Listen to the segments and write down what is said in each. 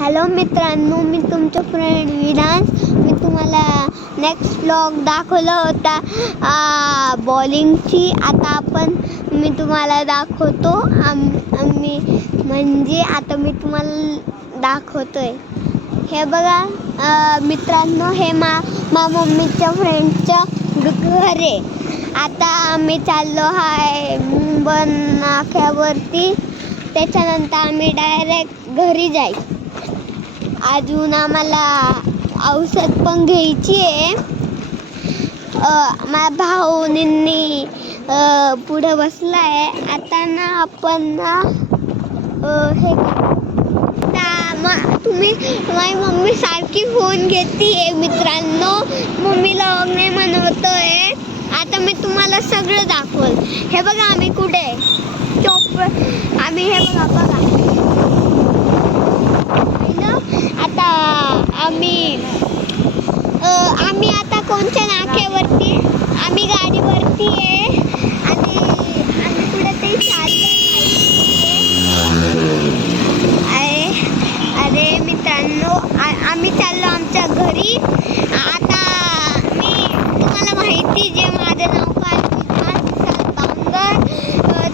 Hello मित्रांनो, मी तुमचा friend विनाश. मी तुम्हाला नेक्स्ट ब्लॉग दाखवला होता बॉलिंगची. आता मी तुम्हाला दाखवतो. आम्ही म्हणजे आता मी तुम्हाला दाखवतोय. हे बघा मित्रांनो, हे मम्मीच्या फ्रेंडच्या घर आहे. आता आम्ही चाललो आहे मुंबई नाक्यावरती. त्याच्यानंतर आम्ही डायरेक्ट घरी जाईल. अजून आम्हाला औषध पण घ्यायची आहे. माझ्या भाऊनी पुढे बसला आहे. आता ना आपण हे तुम्ही माझी मम्मी सारखी फोन घेते मित्रांनो. मम्मीला नाही म्हणतोय. आता मी तुम्हाला सगळं दाखवल. हे बघा आम्ही कुठे आम्ही हे बघा आता आम्ही आता कोणत्या नाक्यावरती. आम्ही गाडीवरती आहे आणि आम्ही पुढे ते अरे मित्रांनो, आम्ही चाललो आमच्या घरी. आता तुम्हाला माहिती जे माझं नाव काय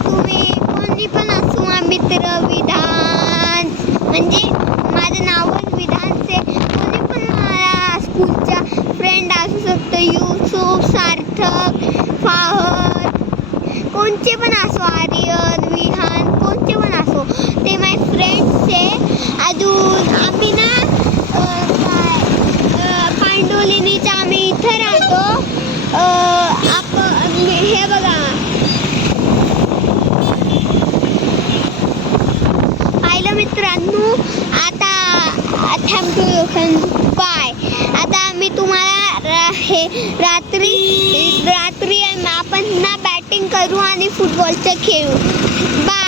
तुम्ही कोणी पण असू मित्र विधान, म्हणजे माझं नावच विधानचे. कोणी पण मला स्कूलच्या फ्रेंड असू शकतं. युसुफ, सार्थक, फाहद, कोणते पण असो, आर्यन, विहान, कोणते पण असो, ते माझे फ्रेंड्स आहे. अजून आम्ही ना पांडुलिनीच्या आम्ही इथं राहतो. हे बघा पाहिलं मित्रांनो. आता थँक्यू बाय. आता मी तुम्हाला रात्री आपण ना बॅटिंग करू आणि फुटबॉलचं खेळू. बाय.